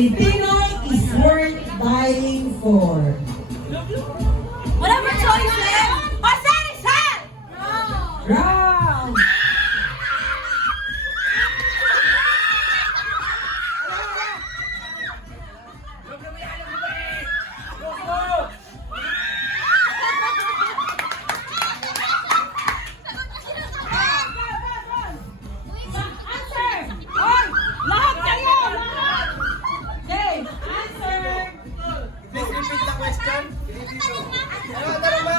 Filipino is worth dying for. Wala mo choices! Jose Rizal! Wrong! Answer! Hoy! Lahat kayo! Lahat! Okay, answer! Please repeat the question. Ano tanong ba?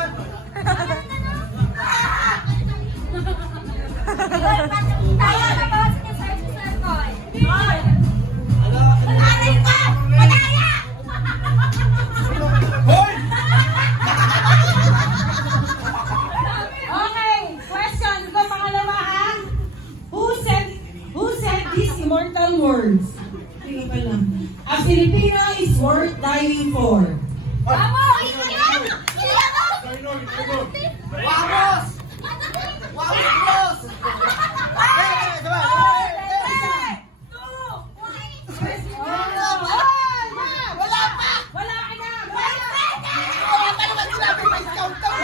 Tayo na ba sa search circle? Pag-aral ka! Madaya! Hoy! Okay, question. Ito pangalawa ha. Who said these immortal words? Tingnan pa lang. A Filipino is worth dying for. Vamos! Vamos! Vamos! Wala pa! Wala ka na! Wala pa naman sinabi may countdown.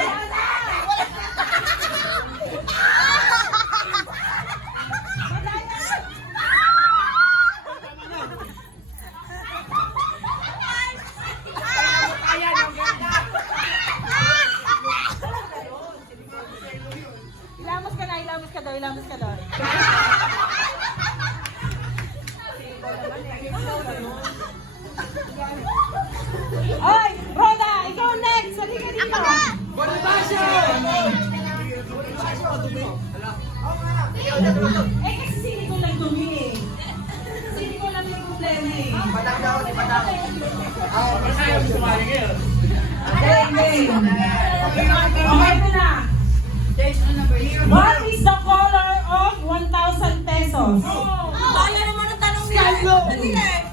Ilamos ka daw, ilamos ka daw. Oy, Roda, ikaw next. Halika dito. Bonifacio! Eh, kasi sini ko lang dumi eh. Sini ko lang yung problema eh. Patang daw, si Patang. Okay, ito na. What is the color of 1,000 pesos? Kaya naman ang tanong niya. Sky blue. Dali na eh.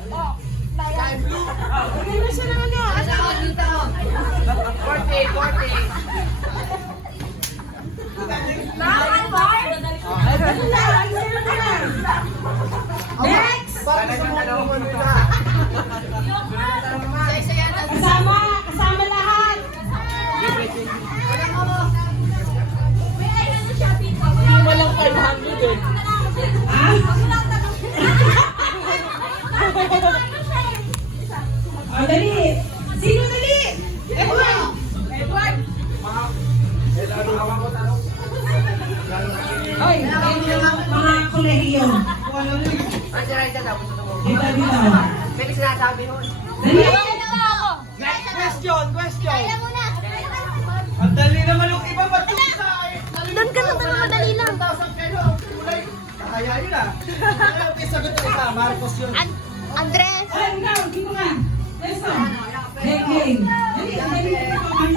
Sky blue. Bigyan mo siya ng ano. Kasama dito. 40, 40. Bakit ba? Ano na? Ano na? Next! Parang sa mga mo nila. Kasama lahat. Walang 500 eh. Ha? Oh, dali. Sino dali? Edward. Edward! Oy, mga kolehiyo. Dito, dito. May sinasabi ho. Dali. Next question, question. Kaya mo na. Ang dali naman yung iba matusa eh. Doon ka sa tanong madali lang. 1,000 kayo. Kulay. Kaya yun ah. Okay, sagot ko isa. Marcos yun. Andres! Ay, ikaw, dito nga. Let's go. Game. Dali, dali.